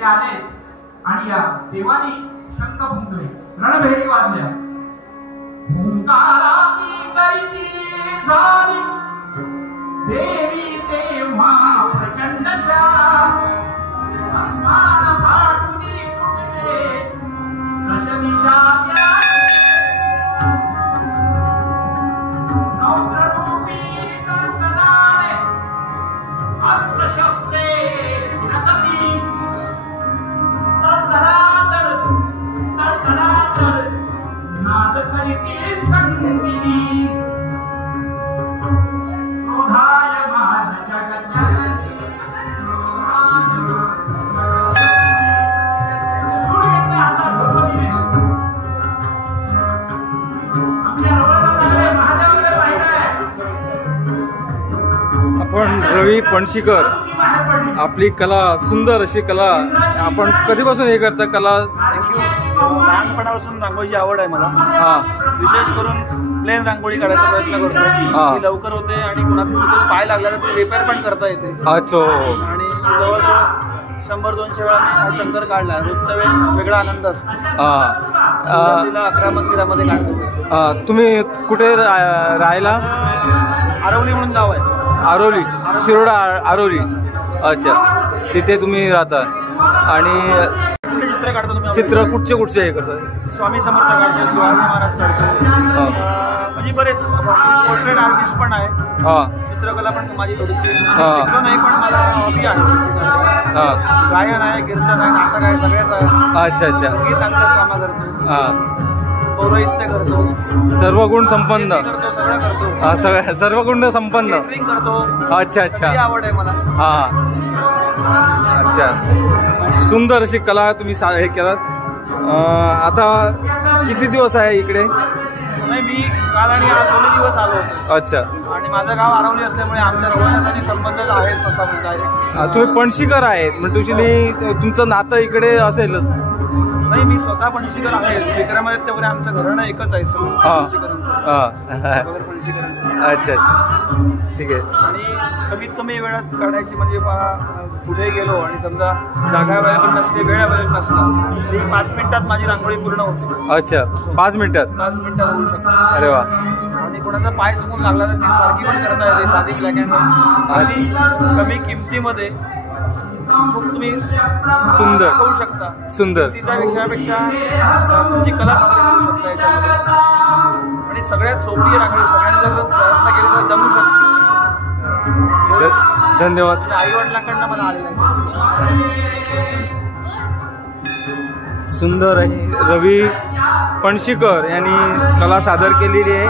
ते आले आणि या देवानी शंख फुंकले, रणभेरी वाजल्या. ओंकाराची कैती झाली देवी तेव्हा प्रचंड आसमान फाटून फुटले दशदिशा रौद्ररूपी कर्कणाने अस्त्रशस्त्रे फिरकती तडतडातड नाद करीती संगीतिनी क्रोधायमान जगज्जननी सूर्याच्या हातात डोकं दिले. आपल्या रवळाला महादेवाकडे पाहिलंय. आपण रवी पणशीकर आपली कला, सुंदर अशी कला आपण कधीपासून हे करता कला? लहानपणापासून रांगोळीची आवड आहे मला. विशेष करून प्लेन रांगोळी काढायचा प्रयत्न करतो. ती लवकर होते आणि कोणाचा पाय लागला तर ती रिपेअर पण करता येते. अच्छा. आणि जवळजवळ 100-200 वेळा मी हा शंकर काढला. रोजचा वेगळा आनंद असतो. तिला 11 मंदिरामध्ये काढतो. तुम्ही कुठे राहायला? आरवली म्हणून गाव आहे. आरोली, शिरोडा आरोली. अच्छा, तिथे तुम्ही राहता. आणि चित्र काढतो तुम्ही? चित्र कुठचे हे करतात? स्वामी समर्थ काढतो, शिवाजी महाराज काढतो. म्हणजे बरेच पोर्ट्रेट आर्टिस्ट पण आहे. चित्रकला पण माझी थोडीशी शिकलो नाही, पण मला हॉबी आहे. गायन आहे, कीर्तन आहे, नाटक आहे, सगळ्याच आहे. अच्छा अच्छा. संगीतांचं काम करतो, पौरोहित्य करतो, सर्व गुण संपन्न करतो, सगळं करतो. सर्व गुण संपन्न करतो. अच्छा अच्छा, आवड आहे मला. अच्छा, सुंदर अशी कला तुम्ही हे केलात. आता किती दिवस आहे इकडे? नाही, मी काल आणि आज 2 दिवस आलो. अच्छा. आणि माझं गाव आरवली असल्यामुळे आमच्या रोगांचा संबंध आहे तसा म्हणता. तुम्ही पणशीकर आहेत म्हणजे तुमचं नातं इकडे असेलच? नाही, मी स्वतः पणशीकर आहे. विक्रमादित्य वगैरे आमचं घराणं एकच आहे. अच्छा अच्छा, ठीक आहे. आणि कमीत कमी वेळात काढायची म्हणजे पुढे गेलो आणि समजा जागा अवेलेबल नसली, वेळ अवेलेबल नसला, 5 मिनिटात माझी रांगोळी पूर्ण होते. अच्छा, 5 मिनिटात? 5 मिनिटात होऊ शकते. अरे वा. आणि कोणाचा पाय चुकून लागला तर ती सारखी पण करता येते, साधी ब्लॅक अँड व्हाईट. आणि कमी किमतीमध्ये खूप तुम्ही सुंदर खाऊ शकता. सुंदर तिच्या विषयापेक्षा तुमची कला सादर करू शकता याच्यामध्ये. आणि सगळ्यात सोपी रांगोळी, सगळ्यांनी जर प्रयत्न केले तर जमू शकतो. धन्यवाद. आई वडिलांकडनं मला आलेलं आहे. सुंदर आहे. रवी पणशीकर यांनी कला सादर केलेली आहे.